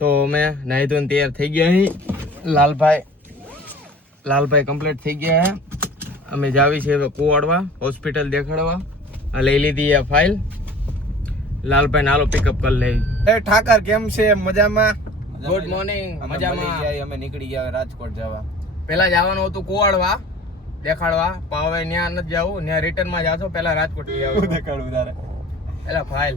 તો અમે નાહી ધોઈને તૈયાર થઈ ગયા અહીં. લાલભાઈ કમ્પ્લીટ થઈ ગયા હે. અમે જાવી છે કુવાડવા હોસ્પિટલ દેખાડવા. આ લઈ લીધી આ ફાઇલ. લાલભાઈ નાલો પિકઅપ કરી લઈ. એ ઠાકર કેમ છે? મજામાં? Good morning. મજામાં. અમે નીકળી ગયા રાજકોટ જવા. પેલા જવાનું હતું કુવાડવા દેખાડવા, પણ હવે ત્યાં નથી જવું. ત્યાં રિટર્ન માં જાશો. પેલા રાજકોટ લઈ આવો. દેખાડવું તારે પેલા ફાઇલ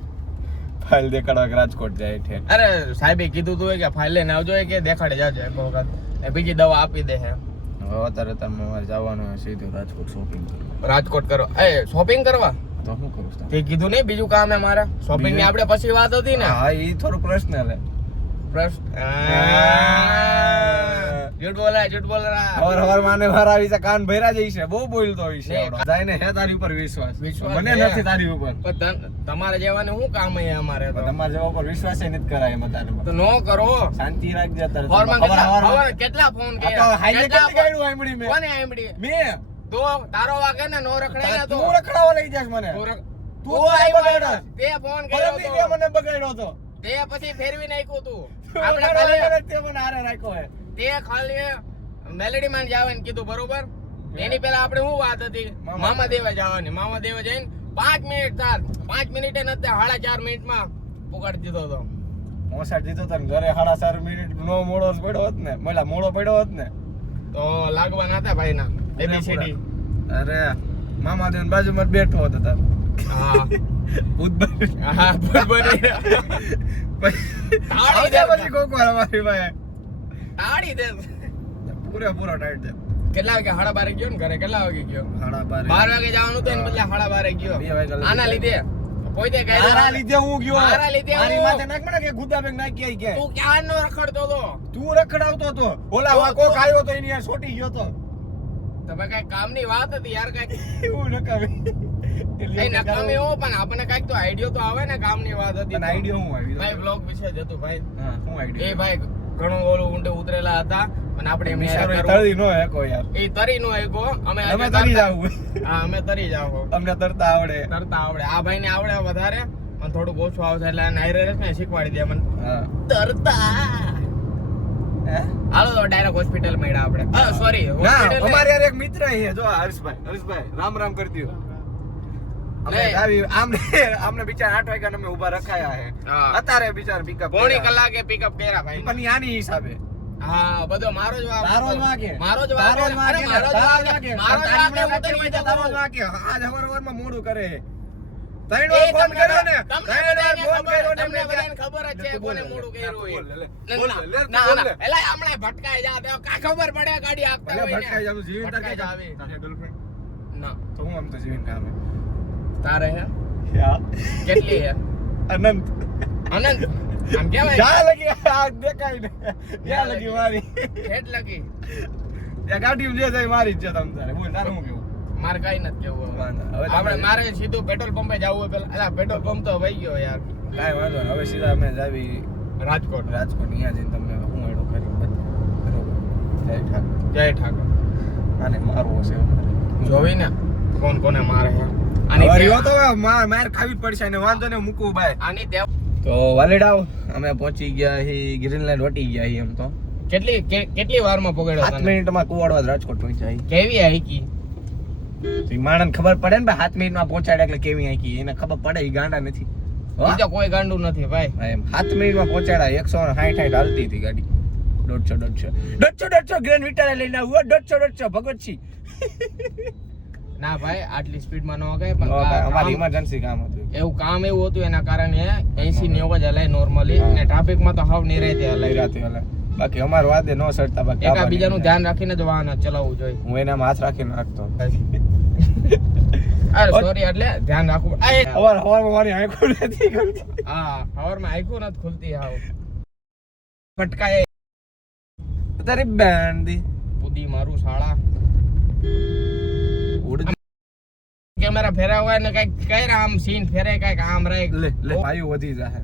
દેખાડવા રાજકોટ જાય છે. અરે સાહેબે કીધું તું કે ફાઇલ લઈને આવજો કે દેખાડે જાજો એક વખત. બીજી દવા આપી દે. અત્યારે તમે જવાનું સીધું રાજકોટ શોપિંગ કરવા. રાજકોટ કરો. શોપિંગ કરવા તો શું કરું? તે કીધું નહીં બીજું કામ હે મારે. શોપિંગ ની આપણે પછી વાત હતી ને. હા, એ થોડું પર્સનલ હે. જૂઠ બોલ રહા. હવાર માને મારા વિશે કાન ભર્યા જઈ છે. બહુ બોલતો હોય છે. જાયને હે તારી ઉપર વિશ્વાસ. મને નથી તારી ઉપર. પણ તમારે જેવાને શું કામ હે અમારે? તો તમારા જેવા ઉપર વિશ્વાસ નથી કરાય એમ તારે. તો નો કરો. શાંતિ રાખજે તારે. કેટલા ફોન કર્યા? તો હાઈલે કેટલી ગાડ્યું આમડી મે? કોને આમડી? મે. તો તારો વાગે ને નો રખડાય ને. તો તું રખડાવા લઈ જાસ મને. તું આવ્યો તે ફોન કર્યો તો. મને બગાડ્યો તો. તે પછી ફેરવી નાખ્યું તું. આપણે ખાલી તે મને આરે રાખ્યો હે. તે ખાલી મેલેડી માં જવાનું કીધું, બરોબર? એની પેલા આપણે શું વાત હતી? મામા દેવા જવાની. મામા દેવા જઈને 5 મિનિટ 5 મિનિટે નથી 4.5 મિનિટમાં પુગાડી દીધો હતો. મોસાડ દીધો તો ઘરે 4.5 મિનિટ નો મોડો પડ્યો હોત ને, મોલા મોડો પડ્યો હોત ને તો લાગવાના હતા ભાઈ ના એબીસીડી. અરે મામા દેવ બાજુમાં બેઠો હતો તાર. હા ભૂતબની. હા ભૂતબની. તાળી દે પછી કોકવાર અમારી ભાઈ. તાળી દે. પૂરો ટાઈટ દે. કેટલા વાગે? 12:30 ગયો ને ઘરે. કેટલા વાગે ગયો? 12:30. 12 વાગે જવાનું હતું ને બદલે 12:30 ગયો. આના લીધે પોતે કઈ મારા લીધે હું ગયો. મારા લીધે મારી માથે નાખ મને કે ગુદા બેગ નાખી આઈ કે. તું ક્યાં નો રખડતો તો? તું રખડાવતો તો. ઓલા વાકો ખાયો તો એની છોટી ગયો તો. તમે કઈ કામની વાત હતી યાર. કઈ એવું નકામી. કઈ નકામી હો, પણ આપણને કઈક તો આઈડિયો તો આવે ને. કામની વાત હતી. પણ આઈડિયો હું આવી ભાઈ બ્લોગ વિશે જ હતું ભાઈ. હા, હું આઈડિયો. એ ભાઈ ઘણું ઓલું ઊંડે ઉતરેલા હતા, પણ આપણે એમ તળી નો હેકો યાર. એ તરી નો હેકો. અમે તરી જાવું. હા, અમે તરી જાવ. અમને તરતા આવડે. આ ભાઈ ને આવડે વધારે, પણ થોડું ઓછું આવશે એટલે નાયરેસ ને શીખવાડી દે મને. હા, તરતા. હાલો તો ડાયરેક્ટ હોસ્પિટલ માં આપણે. Sorry, hospital. અમારે યાર એક મિત્ર છે જો હર્ષભાઈ રામ રામ કરી દયો. આમને બિચારા 8 વાગ્યા અમે ઉભા રખાયા છે. અત્યારે બિચારા પિકઅપ પોણી કલાકે પિકઅપ કર્યા ભાઈ. પણ આની હિસાબે હા, બધો મારો જ વાગે. તારો જ વાગે. મારો જ વાગે. તારો જ વાગે. મારો જ વાગે. મારો જ વાગે. હું તરી જતો. તારો જ વાગે. આજ હવારમાં મોડું કરે. તઈનો ફોન કર્યો ને. તમને બધાને ખબર જ છે કોને મોડું કર્યું હોય. ના એલા હમણાં ભટકાઈ જાતે. કા ખબર પડે ગાડી આખતા હોય ને. ભટકાઈ જાવ જીવન તારે આવે. તારે ગર્લફ્રેન્ડ ના તો હું આમ તો જીવન કામ તારે હે યા કેટલી હે? અનંત આમ કેવાય જા લગી આ દેખાય ને. યા લગી મારી હેડ લગી. યા ગાડી જે જાય મારી જ છે તમ તારે. બોલ તારે હું કેવું? મારે કઈ નથી કેવું. હવે આપણે મારે સીધું પેટ્રોલ પંપે જવું પેલા. અલા પેટ્રોલ પંપ તો વહી ગયો યાર. કાઈ વાંધો નહીં. હવે સીધા અમે જાવી રાજકોટ. અહીંયા જઈને તમને હું એડો કરી બરોબર. જય ઠાકર. જય ઠાકર. આને મારવો છે અમારે. જોવી ને કોણ કોને મારે છે. હરિયો તો માર ખાવી જ પડશે ને. વાંધો ને મૂકવું ભાઈ. આની દેવ તો વાલેડાવ અમે પહોંચી ગયા હી ગ્રીનલેન્ડ વટી ગયા હી. એમ તો કેટલી વારમાં પકડ્યો 7 મિનિટમાં કુવાડવા રાજકોટ પહોંચ્યા હી. કેવી આઈકી? તો માણસને ખબર પડે ને ભાઈ 7 મિનિટમાં પહોંચાડે એટલે કેવી આઈકી. એને ખબર પડે ઈ ગાંડા નથી. ઈ તો કોઈ ગાંડું નથી ભાઈ. એમ 7 મિનિટમાં પહોંચાડ્યા. 160 હાલતી હતી ગાડી. 150 ગ્રેન્ડ વિટારા લઈને આવું. 150 ભગવતસિંહ. ના ભાઈ આટલી સ્પીડમાં ન ગઈ. પણ અમારી ઇમરજન્સી કામ હતું. એવું કામ એવું હતું એના કારણે 80-90 જ હલાય નોર્મલી. અને ટ્રાફિકમાં તો હાવ નિરાતે હલાય. રાતે હલે. બાકી અમાર વાદે નો સડતા. બાકી એકબીજાનું ધ્યાન રાખીને જ વાહન ચલાવવું જોઈએ. હું એનામાં હાથ રાખીને રાખતો. અરે સોરી, એટલે ધ્યાન રાખવું. હવારમાં મારી આંખો નથી ખુલતી. હા, હવારમાં આંખો નથી ખુલતી. હાવ પટકાય તારી બેન્ડી પુદી મારું શાળા. કેમેરા ફેરા હોય ને કઈક કઈ આમ સીન ફેરે કઈક આમ રહે. લે વાયુ વધી જાહે.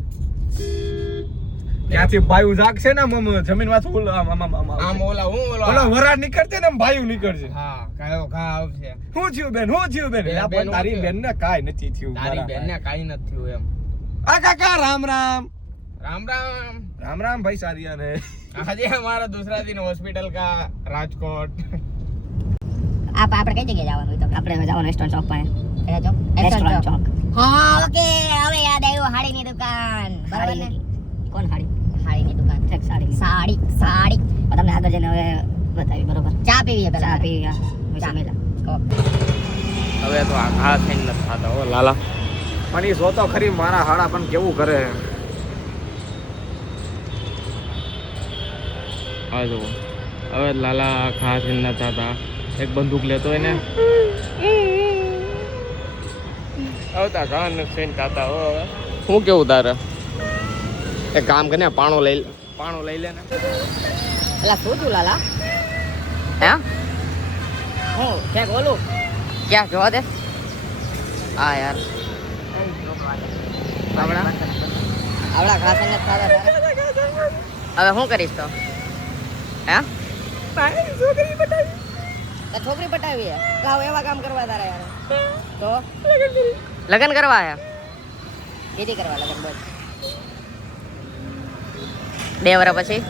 ક્યાંથી વાયુ જાગશે ને મમ જમીન માંથી ઓલો આમ ઓલા ઓલો વરાળ નીકળશે ને વાયુ નીકળશે. હા, કયો ઘા આવશે. હું થયું બેન પણ તારી બેન ને કાઈ નથી થયું. તારી બેન ને કાઈ નથી થયું એમ. આ કાકા રામ રામ. राम राम। राम राम भाई सारिया ने। आज हमारा दूसरा दिन हॉस्पिटल का राजकोट। आप આપણે કઈ જગ્યાએ જવાનું હોય તો આપણે જવાનું એસ્ટોન ચોક પાસે કયા ચોક એસ્ટોન ચોક હા ઓકે હવે યાદ આવ્યું હાડીની દુકાન બરાબર ને કોણ હાડીની દુકાન ઠીક સાડી તમને આગળ જઈને હવે બતાવી બરોબર ચા પીવી પહેલા ચા પીવી પછી મેલા હવે તો આ ઘા થઈને નથી થતા હો લાલા. પણ ઈ જોતો ખરી મારા હાડા પણ કેવું કરે. આ જો હવે લાલા ઘા થઈને નથી થતા. એક બંદૂક લેતો હોય ને આવતા ઘા નથી થઈને થતા હો. હવે શું કેવું તારે? એક કામ કરીને પાણો લઈ લે ને. પેલા શું તું લાલા હે હું ક્યાંક ઓલું ક્યાં જોવા દે હા યાર આવડા ખાસ ને હવે શું કરીશ તો હે છોકરી પટાવી લાવ એવા કામ કરવા તારા યાર તો લગન કરવા આયા કેદી કરવા લગન બોલ 2 વર્ષ પછી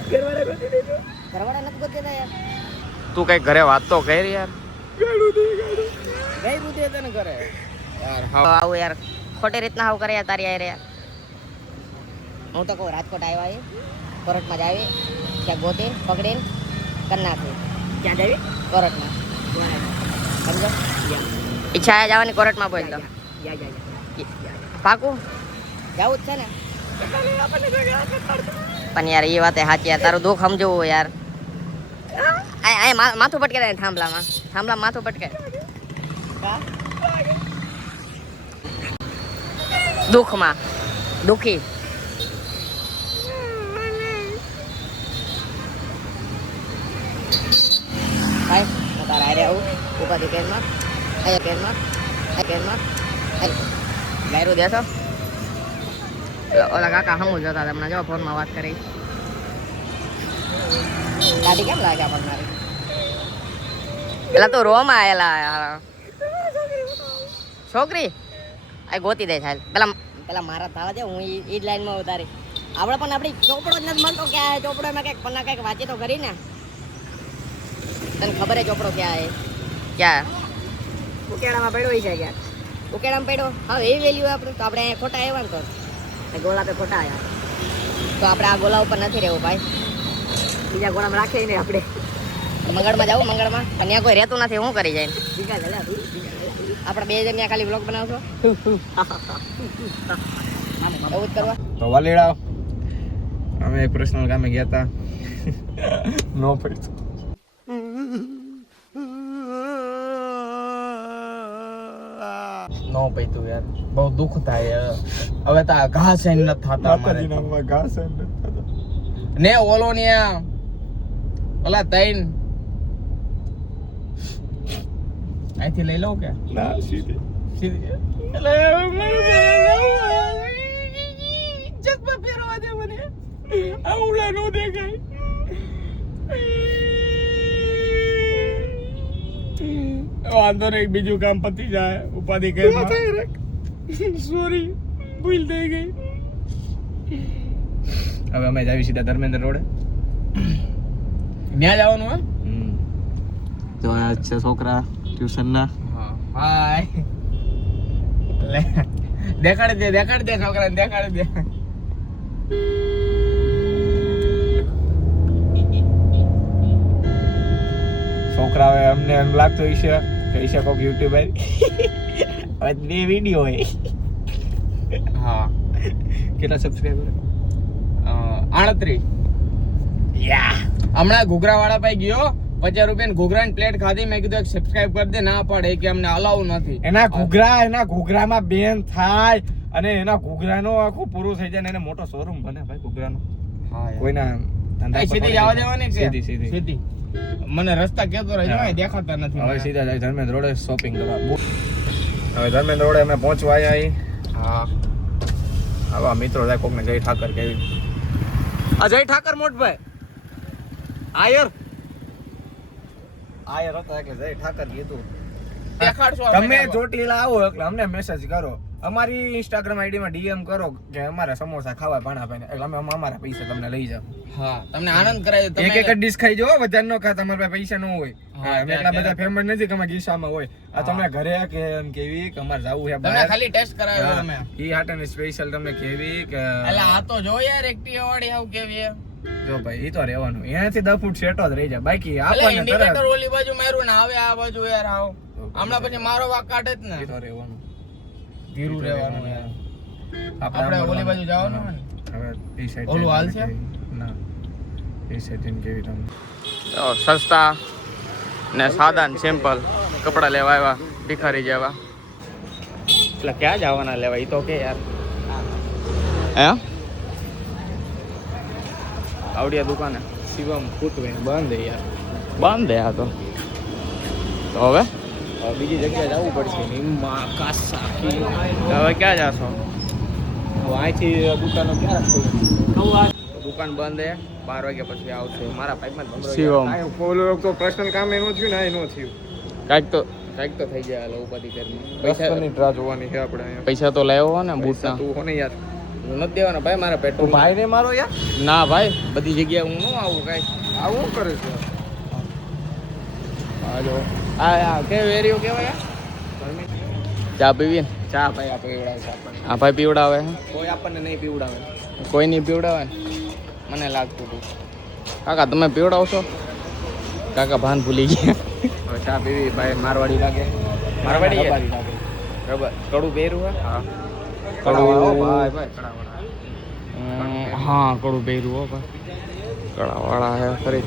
ઘરવાળા નથી ગોતતા યાર તું કઈ ઘરે વાત તો કર યાર. ગઈ બુદ્ધિ તને કરે યાર આવું યાર ખોટી રીતના આવું કરે યાર તારી યાર યાર હું તો કહું રાજકોટ આવ્યા એ કોર્ટમાં જ આવી ત્યાં ગોતી પકડીને કરી નાખી ક્યાં જાવી કોર્ટમાં સમજો ઈચ્છા આ જવાની કોર્ટમાં બોલ તો પાકું જવું જ છે ને પણ યાર એ વાત સાચી યાર તારું દુઃખ સમજવું યાર માથું પટકે થાંભલામાં માથું પટકે દુઃખમાં દુઃખી ભાઈ હું તારા હારે આવું ઉપાધિ કેરમાં ગાયરું દેશો ઓલા કાકા હમું જતા તમને જો ફોનમાં વાત કરી દાદી કેમ લાગે આપણને મારી પેલા તો રોમાં આયેલા છોકરી આ ગોતી દે ચાલ પેલા મારા થવા દે હું ઈ જ લાઈનમાં ઉતારી આપણે પણ આપણી ચોપડો જ નથી મળતો ક્યાં ચોપડોમાં કંઈક પન્ના કંઈક વાંચી તો કરી ને તને ખબર હે ચોપડો ક્યાં હે ક્યાં ઉકેડામાં પડ્યો હોય છે ક્યાં ઉકેડામાં પડ્યો હા એવી વેલ્યુ આપણે તો આપણે અહીંયા ખોટા આવ્યા ને તો ગોળા પે ખોટા આવ્યા તો આપણે આ ગોળા ઉપર નથી રહેવું ભાઈ બીજા ગોળામાં રાખીએ ને આપણે મંગળમાં જવું મંગળમાં પણ ત્યાં કોઈ રહેતું નથી હું કરી જાય આપણે 2 જણ ત્યાં ખાલી બ્લોગ બનાવશો એવું જ કરવા તો વાલીડા અમે એક પર્સનલ કામે ગયા હતા નો પડ્યું નો પૈતું યાર બહુ દુઃખ થાય. હવે તો આ ઘા સહન નથી થતા મારે નામમાં ઘાસ ને ઓલો ને ઓલા તૈન અહીંથી લઈ લઉં કે ના સીધી એટલે ચશ્મા પહેરવા દે મને આવડા નો દેખાય. વાંધો નહીં બીજું કામ પતી જાય ઉપાધિ કે સોરી ભૂલ થઈ ગઈ. હવે અમે જાવી સીધા ધર્મેન્દ્ર રોડે ત્યાં જવાનું હે તો આ છે છોકરા ટ્યુશન ના હાય લે દેખાડી દે છોકરાને દેખાડી દે. છોકરા હવે અમને એમ લાગતું હશે કે હશે કોઈક યુટ્યુબર હવે 2 વિડીયો હોય. હા કેટલા સબસ્ક્રાઇબર 38 યા હમણાં ઘૂઘરા વાળા પાસે ગયો 50 રૂપિયાની ઘૂઘરાની પ્લેટ ખાધી મેં કીધું એક સબસ્ક્રાઇબ કરી દે ના પડે કે અમને અલાઉ નથી. એના ઘૂઘરામાં બેન થાય અને એના ઘૂઘરાનો આખું પૂરું થઈ જાય ને એને મોટો શોરૂમ બને ભાઈ ઘૂઘરાનો. હા કોઈના ધંધા સીધી જવા દેવાની છે સીધી મને રસ્તા કેતો રહેજો દેખાતા નથી. હવે સીધા જાય ધર્મેન્દ્ર રોડે શોપિંગ કરવા. હવે ધર્મેન્દ્ર રોડે અમે પહોંચવા આવ્યા અહીં. હા આવા મિત્રો જાય કોકને જય ઠાકર કેવી જય ઠાકર મોટભાઈ આયર હતા એટલે જય ઠાકર કીધું દેખાડશો તમે ચોટીલા આવો એટલે અમને મેસેજ કરો અમારી ઇન્સ્ટાગ્રામ આઈડી માં DM કરો કે અમારે સમોસા ખાવા ભાણાભાઈ એટલે અમે અમારા પૈસા તમને લઈ જાવ. હા તમને આનંદ કરાય એક એક ડીશ ખાઈ જો વધારે ન ખા, તમારા પાસે પૈસા ન હોય. અમે એટલા બધા ફેમસ નથી કે અમારા ગીસામાં હોય. આ તમને ઘરે કે એમ કેવી કે અમારે જાવું છે તમને ખાલી ટેસ્ટ કરાવ્યો તમે ઈ હાટે સ્પેશિયલ તમને કેવી કે એટલે આ તો જો યાર એક્ટિવા વાળી આવું કેવી છે. જો ભાઈ ઈ તો રહેવાનું એનાથી 10 ફૂટ સેટો જ રહી જાય. બાકી એટલે આપણને ઇન્ડિકેટર ઓલી બાજુ માર્યું ને હવે આ બાજુ યાર આવો હમણાં પછી મારો વાક કાઢે જ ને. ઈ તો રહેવાનું ધીરું રહેવાનું યાર. આપણે ઓલી બાજુ જવાનું હોય ને. હવે ઈ સાઈડ ઓલું હાલ છે? ના ઈ સાઈડ કેવી તમને સસ્તા ને સાદા ને સિમ્પલ કપડા લેવા આવ્યા ભિખારી જેવા. એટલે ક્યાં જવાના લેવા ઈ તો કે યાર હે આવડિયા દુકાને શિવમ ફૂટવેર બંધ હે યાર, બંધ હે આ તો હવે બીજી જગ્યાએ જવું પડશે. નિમ્મા કાસાકી હવે ક્યાં જાશો? હવે અહીંથી દુકાનો ક્યાં ખુલે? દુકાન બંધ હે, 12 વાગ્યા પછી આવશે. મારા પાઇપમાં શિવમ ઓલો તો પર્સનલ કામ એનો થયું ને એનો થયું કાંઈક તો થઈ જાય. હાલો ઉપાધિ કરીને પૈસા ની રાહ જોવાની છે આપણે અહીંયા. પૈસા તો લાવ્યો હો ને બૂટના. તું કોને યાર હું નથી દેવાના ભાઈ મારા પેટ્રોલ. ભાઈ ને મારો યાર ના ભાઈ બધી જગ્યાએ હું ન આવું કાંઈ. આવું કરે છે. હાલો આ કે વેરીઓ કેવાય ચા પીવી ને? ચા ભાઈ આ પીવડાવે છે આપણને. આ ભાઈ પીવડાવે હે? કોઈ આપણને નહીં પીવડાવે. કોઈ નહીં પીવડાવે ને? મને લાગતું હતું. કાકા તમે પીવડાવશો? કાકા ભાન ભૂલી ગયા. હવે ચા પીવી ભાઈ મારવાડી લાગે. મારવાડી છે? લાગે. બરાબર કડું પહેર્યું હે? હા કડું ભાઈ ભાઈ કડાવાળા. હા કડું પહેર્યું હો ભાઈ. કડાવાળા હે ફરી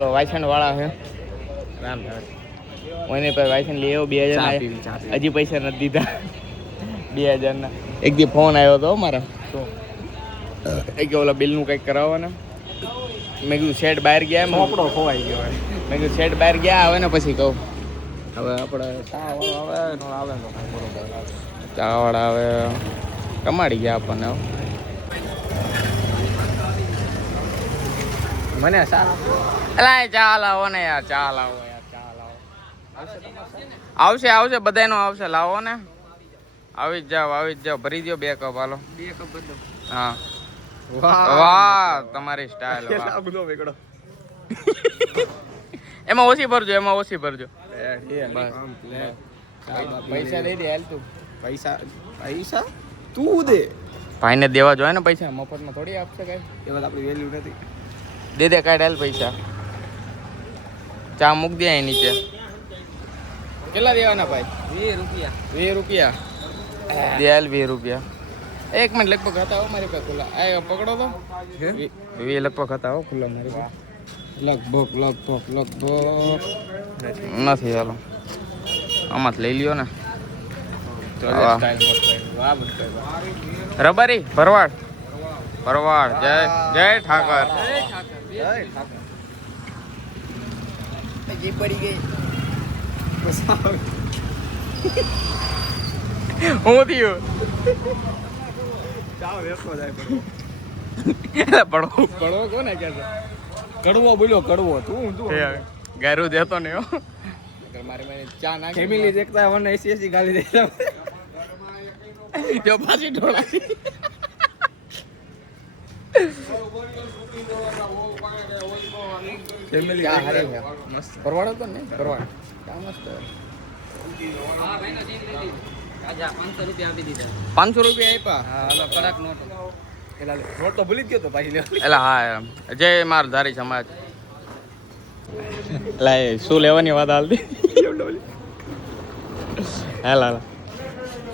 તો વાયસણ વાળા હે. રામ રામ ઓને પર વાયસણ લઈ આવ્યો 2000 ચા પીવી, ચા પીવી. હજી પૈસા નથી દીધા 2000 ના. એક દી ફોન આવ્યો હતો મારા કે ઓલા બિલનું કંઈક કરાવવાના. મેં કીધું શેડ બહાર ગયા એમ. ચોપડો ખોવાઈ ગયો હોય. મેં કીધું શેડ બહાર ગયા આવે ને પછી કહું. હવે આપણે ચા વાળો આવે નો આવે તો કાંઈ બરોબર આવે. ચાવાળા આવે કમાડી ગયા આપણને હવે. મને સારા એલા ચા લાવો ને યાર, ચા લાવો યાર, ચા લાવો. આવશે બધાયનો આવશે. લાવો ને આવી જ જાવ ભરી દો 2 કપ. હાલો 2 કપ બધો. હા વાહ વાહ તમારી સ્ટાઇલ. આ બધો વેગડો. એમાં ઓછી ભરજો બસ. પૈસા પૈસા દઈ દે હાલ તું. પૈસા તું દે. ભાઈને દેવા જોઈએ ને પૈસા, મફતમાં થોડી આપશે કઈ. એ વાત આપણી વેલ્યુ નથી. દે કાઢ હાલ પૈસા. ચા મૂક દે અહીં નીચે. કેટલા દેવાના ભાઈ? 20 રૂપિયા. દે હાલ 20 રૂપિયા. 1 મિનિટ લગભગ હતા હો મારી પાસે ખુલ્લા. આ પકડો તો 20 લગભગ હતા હો ખુલ્લા મારી પાસે. લગભગ નથી. હાલો આમાં લઈ લ્યો ને. રબારી ભરવાડ જય ઠાકર. જીપ પડી ગઈ. હું થયું ચાવ વેસો જાય પડવો કોને કે છે? કડવો બોલ્યો કડવો તું ગાયરું દેતો ને હો. મારી ચા નાખી ફેમિલી દેખતા 180 ગાલી દેતા જો પાછી ઢોળા. ફેમિલી ચા હારી છે મસ્ત. ભરવાડ હતો ને ભરવાડ ચા મસ્ત. 500 રૂપિયા આપ્યા. નોટ તો ભૂલી જ ગયો તો પાછી લે. એટલે હા જય માર ધારી સમાજ. લાય શું લેવાની વાત હાલતી? હાલ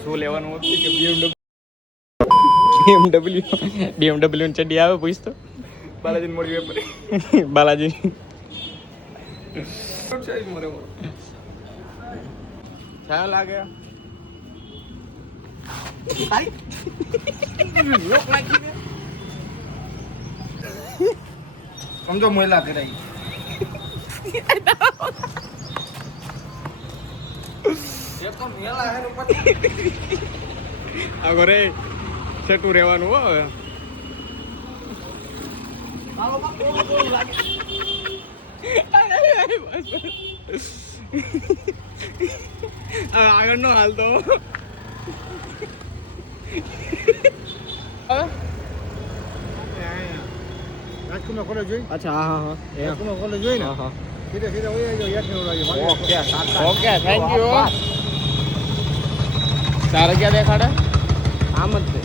શું લેવાનું હતું કે BMW ની ચડ્ડી આવે પૂછતો. બાલાજી મોડી વેપર બાલાજી સારું લાગે. સમજો મોયલા કરાઈ. આગો રે સેટું રહેવાનું હો હવે. આગળ નો હાલતો રાજકોટમાં કોલેજ જોઈ અચ્છા હા હા રાજકોટમાં કોલેજ જોઈ ને હા સીધે સીધે વહી આવજો યાદ ઓકે ઓકે થેન્ક યુ તારે ક્યાં દેખાડે આમ જ છે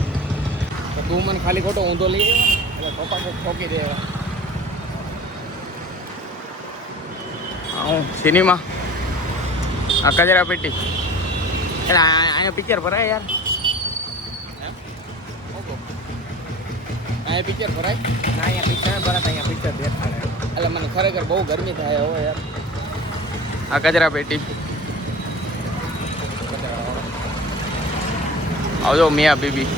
તો તું મને ખાલી ખોટો ઊંધો લઈ આવ્યો એટલે પપ્પા કોક ઠોકી દે હું સિનેમા આ કચરા પેટી એટલે અહીંયા પિક્ચર ભરાય યાર અહીંયા પિક્ચર ભરાય ના અહીંયા પિક્ચર બરાબર અહીંયા પિક્ચર દેખાડે એટલે મને ખરેખર બહુ ગરમી થાય હવે યાર આ કચરા પેટી આવજો મિયા બીબી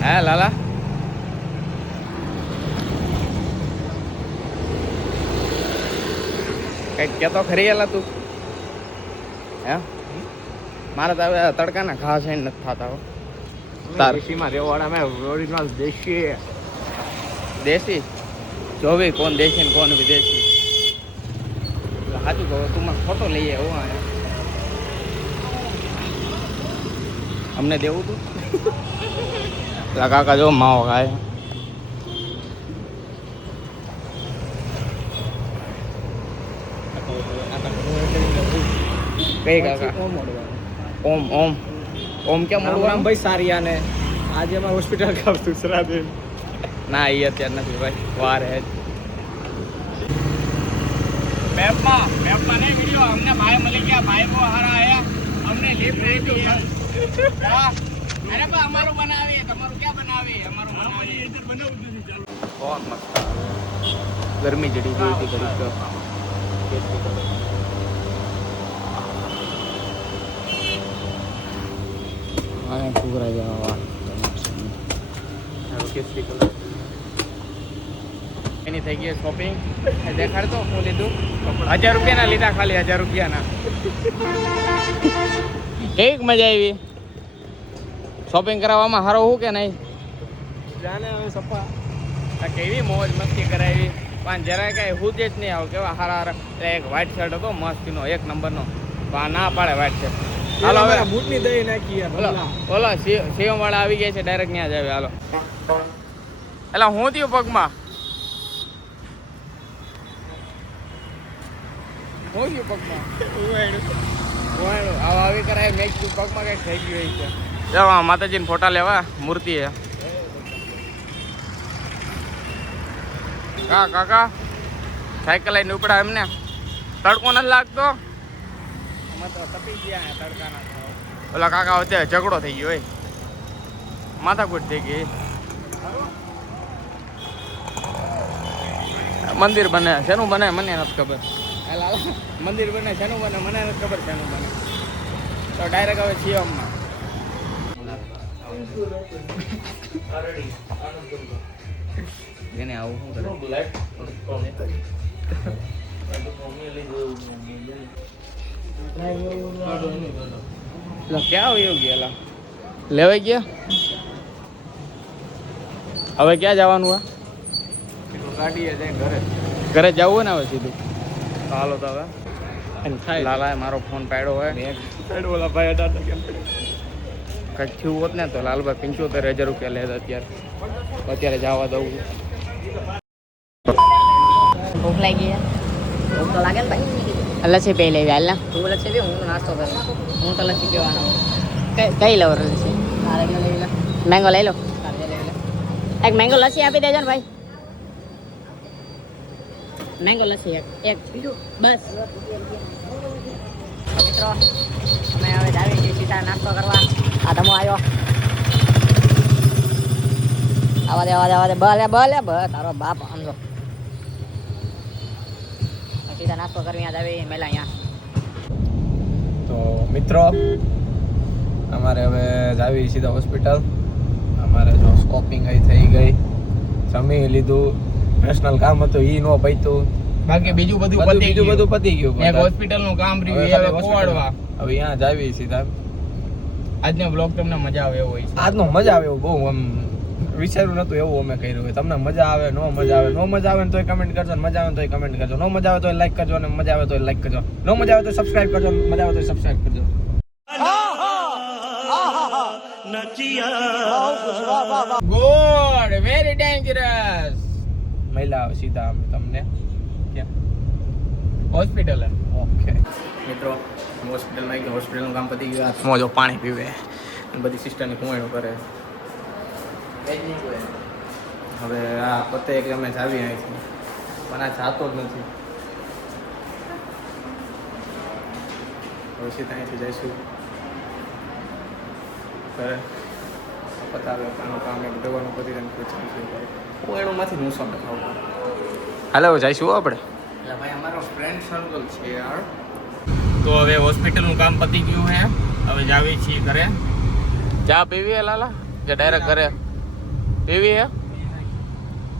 હે લાલા કઈક કેતો ખરી એલા તું હે મારે તો હવે તડકાના ઘા છે નથી થતા હો તાર દેશીમાં રેવાડા મેં ઓરિજિનલ દેશી દેશી જોવી કોણ દેશી ને કોણ વિદેશી સાચું કહું તું મને ફોટો લઈ આવ્યો અમને દેવું તું પેલા કાકા જો માવો ખાય કઈ કાકા ઓમ ઓમ ઓમ કેમ મળવાનું ભાઈ સારિયા ને આજે અમારે હોસ્પિટલ કામ દૂસરા દિન ના એ અત્યારે નથી ભાઈ વાર હે મેપમાં નહીં વિડિયો અમને ભાઈ મળી ગયા ભાઈ બહુ હારા આયા અમને લિફ્ટ આપી હા અરે બા અમારું બનાવી તમારું ક્યાં બનાવી અમારું બનાવી ઇધર બનાવું નથી બહુ મસ્ત ગરમી જડી ગઈ હતી ઘડી તો આ કુકરા જવા કેસરી કલર એની થઈ ગઈ શોપિંગ દેખાડ તો હું લીધું 1000 રૂપિયાના લીધા ખાલી 1000 રૂપિયાના કેવી મજા આવી શોપિંગ કરાવવામાં સારો હું કે નહીં જાને હવે સપ્પા આ કેવી મોજ મસ્તી કરાવી પણ જરા કઈ હું જ નહીં આવ કેવા હારા હારા એક વ્હાઈટ શર્ટ હતો મસ્તીનો એક નંબરનો પણ ના પાડે વ્હાઈટ શર્ટ હાલો હવે બૂટની દહીં નાખી યાર ઓલો સીએમ વાળા આવી ગયા છે ડાયરેક્ટ ત્યાં જ આવે હાલો એટલે હું થયું પગમાં હું થયું પગમાં આવા આવી કરાય મેં કીધું પગમાં કઈક થઈ ગયું છે જવા માતાજીને ફોટા લેવા મૂર્તિ હે કાકા સાયકલ લઈને ઉપડા એમને તડકો નથી લાગતો અમે તો તપી ગયા તડકાના ઓલા કાકા અત્યારે ઝઘડો થઈ ગયો હોય માથાકૂટ થઈ ગઈ મંદિર બને શેનું બને મને નથી ખબર મંદિર બને શેનું બને મને નથી ખબર શેનું બને તો ડાયરેક્ટ હવે સીએમમાં એને આવું શું કરે ક્યાં આવ્યો ગયા લેવાઈ ગયા હવે ક્યાં જવાનું હે ગાડીએ જાય ઘરે ઘરે જવું હોય ને હવે સીધું હાલો તો હવે લાલાએ મારો ફોન પાડ્યો હોય ઓલા ભાઈ અડાતા કેમ કંઈક થયું હોત ને તો લાલભાઈ 75,000 રૂપિયા લેતા અત્યારે જવા દઉં ભૂખ લાગી છે ભૂખ તો લાગે ને ભાઈ લસ્સી પી લેવી હાલ ને તું લસ્સી પી હું નાસ્તો કરું હું તો લસ્સી પીવાનો કઈ લઉં લસ્સી મેંગો લઈ લો એક મેંગો લસ્સી આપી દેજો ને ભાઈ મેંગો લસ્સી એક બસ મિત્રો અમે હવે જાવી છીએ સીધા નાસ્તો કરવા આ ધમો આવ્યો આવા દે ભલે તારો બાપ સમજો સીધા નાસ્તો કરવી અહીંયા જાવી મેલા અહીંયા તો મિત્રો અમારે હવે જાવી સીધા હોસ્પિટલ અમારે જો સ્કોપિંગ થઈ ગઈ જમી લીધું પર્સનલ કામ હતું ઈ નો પૈતું બાકી બીજું બધું પતી ગયું એક હોસ્પિટલ નું કામ રહ્યું હવે કોવાડવા હવે અહીંયા જાવી સીધા આજનો બ્લોગ તમને મજા આવે એવો હોય છે આજનો મજા આવે એવું બહુ આમ વિચાર્યું નતું એવું અમે કર્યું હોય તમને મજા આવે નો મજા આવે ને તોય કમેન્ટ કરજો ને મજા આવે ને તોય કમેન્ટ કરજો નો મજા આવે તો લાઈક કરજો ને મજા આવે તો લાઈક કરજો નો મજા આવે તો સબસ્ક્રાઇબ કરજો મજા આવે તો સબસ્ક્રાઇબ કરજો ગુડ વેરી ડેન્જરસ. મહિલા આવે સીધા અમે તમને ક્યાં હોસ્પિટલ. ઓકે મિત્રો હોસ્પિટલમાં ગયો, હોસ્પિટલનું કામ પતી ગયું. હાથમાં જો પાણી પીવે અને બધી સિસ્ટરની કુવાણું કરે. હવે આ પોતે એક અમે જાવી અહીંથી પણ આ જાતો જ નથી. હવે સીધા અહીંથી જઈશું ઘરે. પતાવે કાનું કામ એક દવાનું પતી જાય પૂછીશું કુવાણુંમાંથી મૂસો ન ખાવું. હાલો જઈશું આપણે. એટલે ભાઈ અમારો ફ્રેન્ડ સર્કલ છે યાર. તો હવે હોસ્પિટલનું કામ પતી ગયું છે. હવે જાવી છીએ ઘરે. ચા પીવી હે લાલા કે ડાયરેક્ટ ઘરે પીવી હે?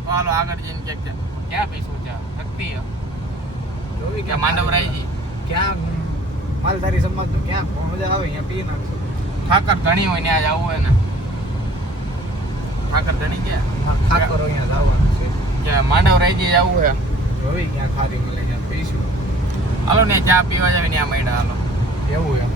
તો હાલો આગળ જઈને ક્યાં પીશું ચા? શક્તિ કે માંડવરાયજી ક્યાં માલધારી સમાજ તો ક્યાં મજા આવે અહીંયા પી નાખશું. ઠાકર ધણી હોય ત્યાં જવું હોય ને. ઠાકર ધણી ક્યાં? ખાકરો અહીંયા જવાનું છે. કે માંડવરાયજી જવું હોય. જોઈ ક્યાં ખારી મળે ત્યાં પીશું હાલો ને ચા પીવા જાવ ત્યાં મળ્યા. હાલો એવું એમ